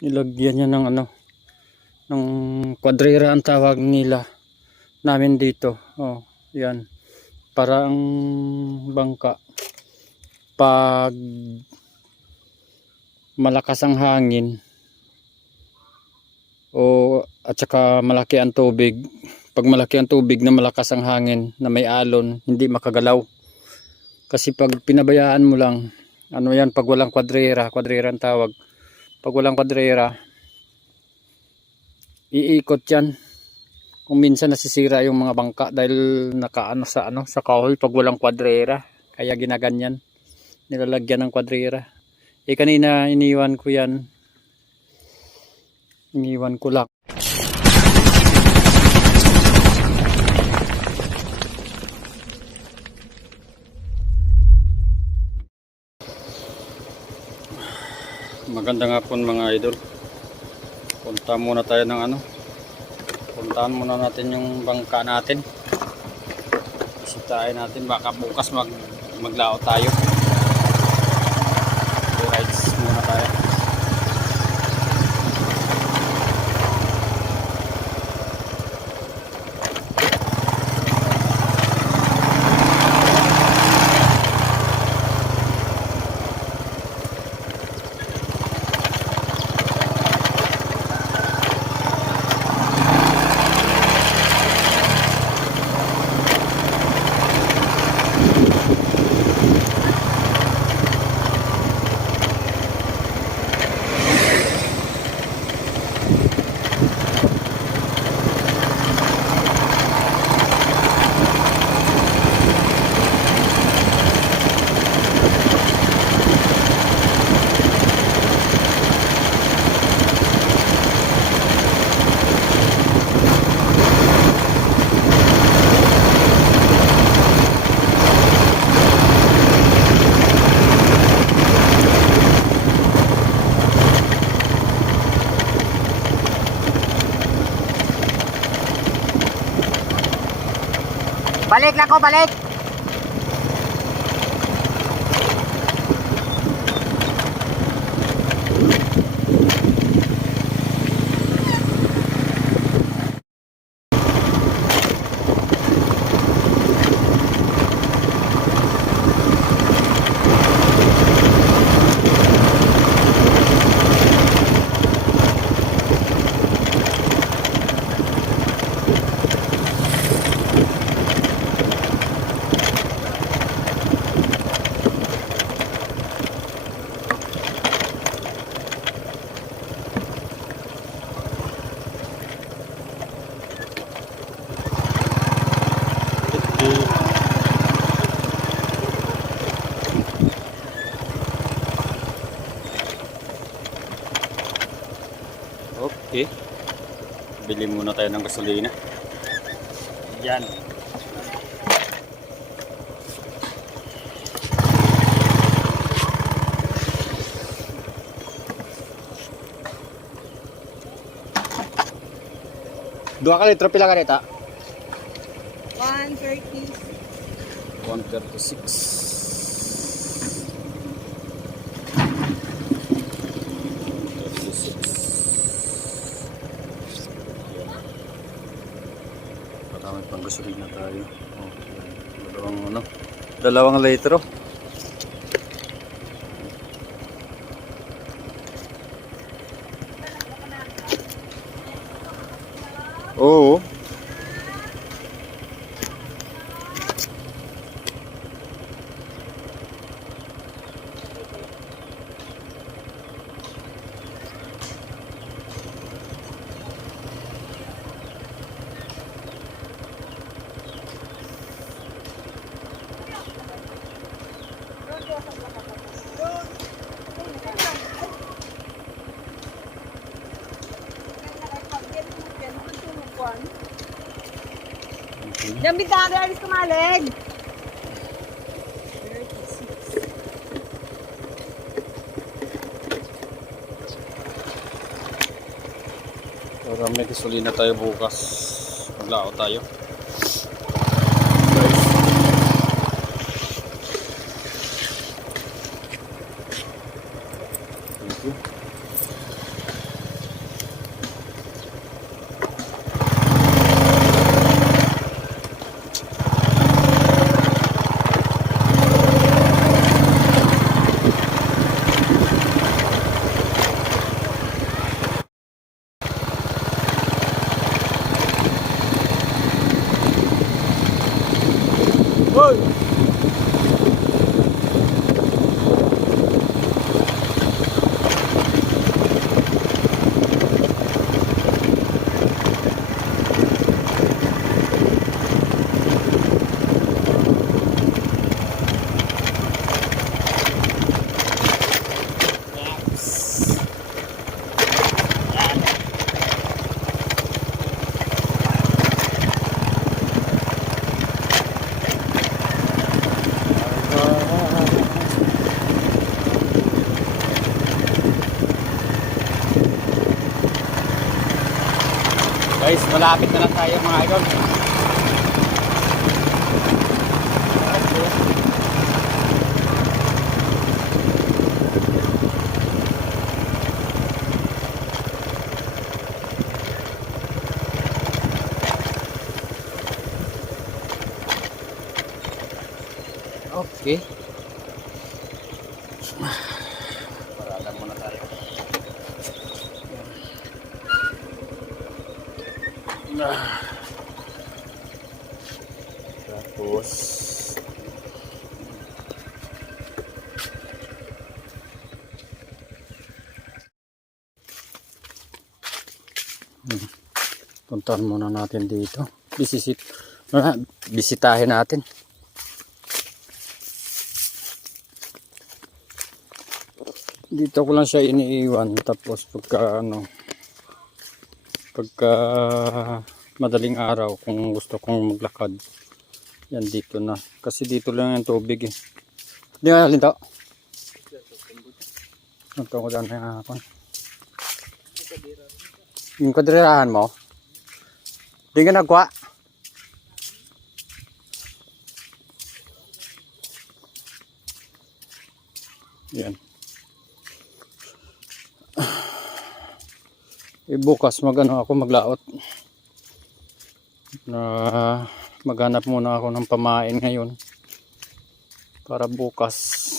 Nilagyan niya ng ano, ng kwadrera ang tawag nila namin dito. Oh, yan. Para ang bangka pag malakas ang hangin o at saka malaki ang tubig, pag malaki ang tubig na malakas ang hangin na may alon, hindi makagalaw. Kasi pag pinabayaan mo lang, ano yan, pag walang kwadrera ang tawag, pag walang kwadrera iikot yan. Kung minsan nasisira yung mga bangka dahil nakaano sa kahoy pag walang kwadrera, kaya ginaganyan, nilalagyan ng kwadrera. Kanina iniwan ko yan, iniwan ko lang. Magandang hapon mga idol. Punta muna tayo ng ano, puntahan muna natin yung bangka natin. Bisitahin natin, baka bukas maglao tayo. Rides muna tayo. Balik lang ko, balik. Okay, bili muna tayo ng gasolina. Yan. Dua ka litro, pila ka rita? 130. 136. May panggasolina tayo. Oh, dalawang litro. Oo. Yung bintana, alis kumalig. Para may gasolina tayo bukas. Maglao tayo. Thank you. Guys, malapit na lang tayo mga idol. Okay. Paralan muna tayo. Tapos puntahan muna natin dito. Bisitahin natin. Dito ko lang siya iniiwan, tapos pagka madaling araw kung gusto kong maglakad, yan dito na, kasi dito lang yung tubig eh. Di nga halin to ito ko dyan na ako yung kadirahan mo di ka nagwa yan. Bukas ako maglaot na maghanap muna ako ng pamain ngayon para bukas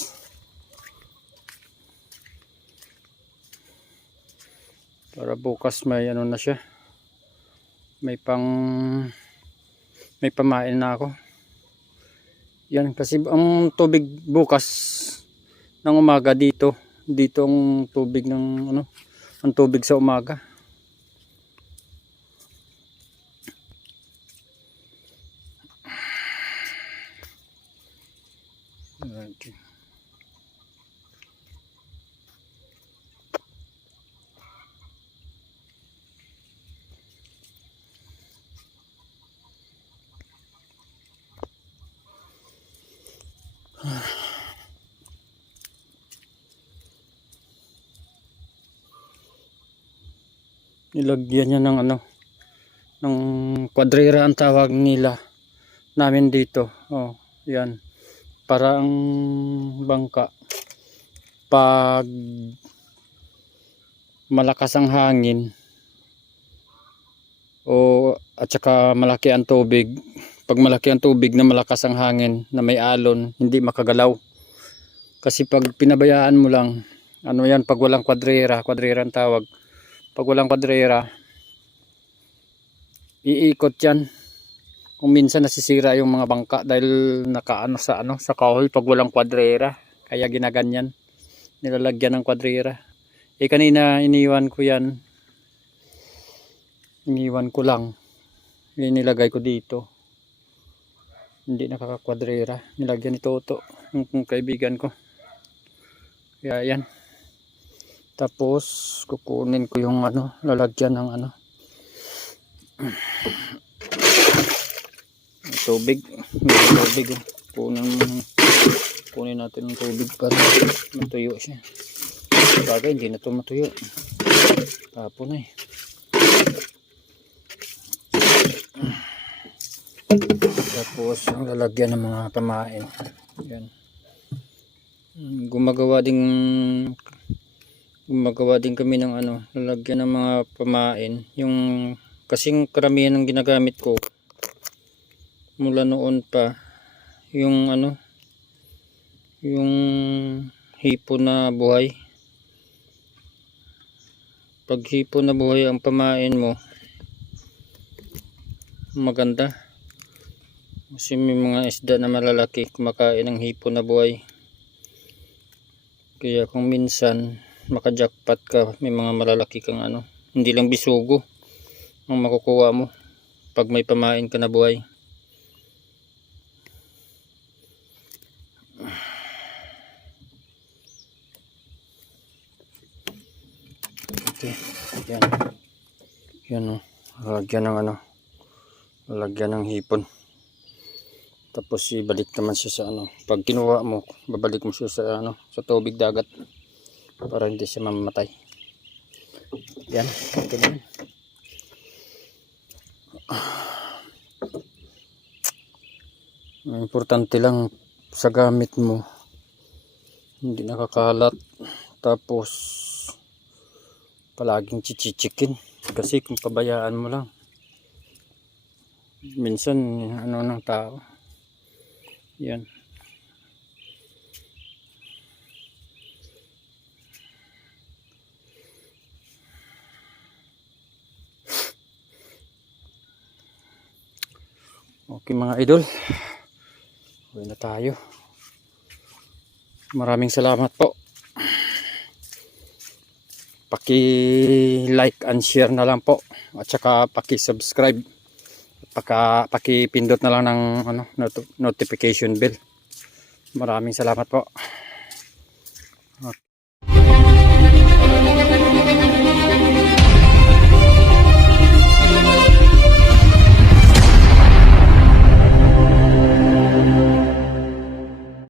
may na siya, may pamain na ako yan, kasi ang tubig bukas ng umaga dito ang tubig ng ang tubig sa umaga. Okay. Nilagyan niya ng ng kwadrera ang tawag nila namin dito. Oh, yan. Para ang bangka pag malakas ang hangin at saka malaki ang tubig, pag malaki ang tubig na malakas ang hangin na may alon, hindi makagalaw. Kasi pag pinabayaan mo lang, yan, pag walang kwadrera ang tawag. Pag walang kwadrera, iikot yan. Kung minsan nasisira yung mga bangka dahil nakaano sa kahoy pag walang kwadrera. Kaya ginaganyan. Nilalagyan ng kwadrera. Kanina iniwan ko yan. Iniwan ko lang. Nilagay ko dito. Hindi nakakakwadrera. Nilagyan ni Toto, yung kaibigan ko. Kaya yan. Tapos kukunin ko yung lalagyan ng tubig. May tubig. Kunin natin ng tubig para matuyo siya. Bagay hindi na ito matuyo. Tapon na eh. Tapos ang lalagyan ng mga pamain. Yan. Gumagawa din kami ng lalagyan ng mga pamain. Yung kasing karamihan ng ginagamit ko mula noon pa yung yung hipon na buhay. Pag hipon na buhay ang pamain mo, maganda. Kasi may mga isda na malalaki kumakain ng hipon na buhay. Kaya kung minsan makajackpot ka, may mga malalaki kang hindi lang bisugo ang makukuha mo pag may pamain ka na buhay. Okay, yan lalagyan ng hipon. Tapos ibalik naman siya sa pag kinuha mo, babalik mo siya sa sa tubig dagat para hindi siya mamamatay. Yan, okay na. Ang importante lang sa gamit mo, hindi nakakalat. Tapos palaging chichichikin, kasi kung pabayaan mo lang, minsan ano ng tao. Yan. Okay mga idol, uwi na tayo. Maraming salamat po. Paki-like and share na lang po, at saka paki-subscribe, paki-pindot na lang ng notification bell. Maraming salamat po.